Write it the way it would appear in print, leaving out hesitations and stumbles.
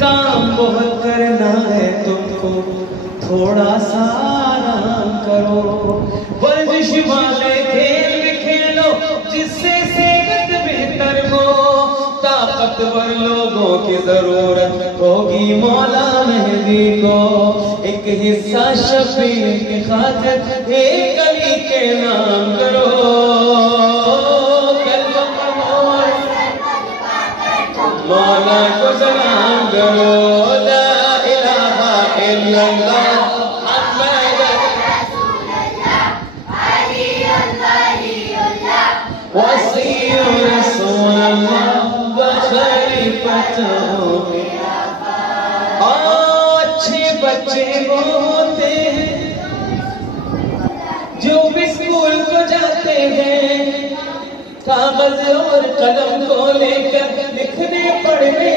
کام بہت کرنا ہے تم کو، تھوڑا سا آرام کرو، ورزش والے کھیل بھی کھیلو جس سے صحت بہتر ہو، طاقتور لوگوں کی ضرورت ہوگی مولا مہدی کو، ایک حصہ شفیع کی خاطر ایک علی کے نام کرو، مولا کو سلام کرو، لا الہ الا اللہ محمد وصی رسول اللہ وخلیفتہ، اچھے بچے وہ ہوتے ہیں جو بھی اسکول کو جاتے ہیں، کاغذ اور قلم کو لے کر لکھنے پڑھنے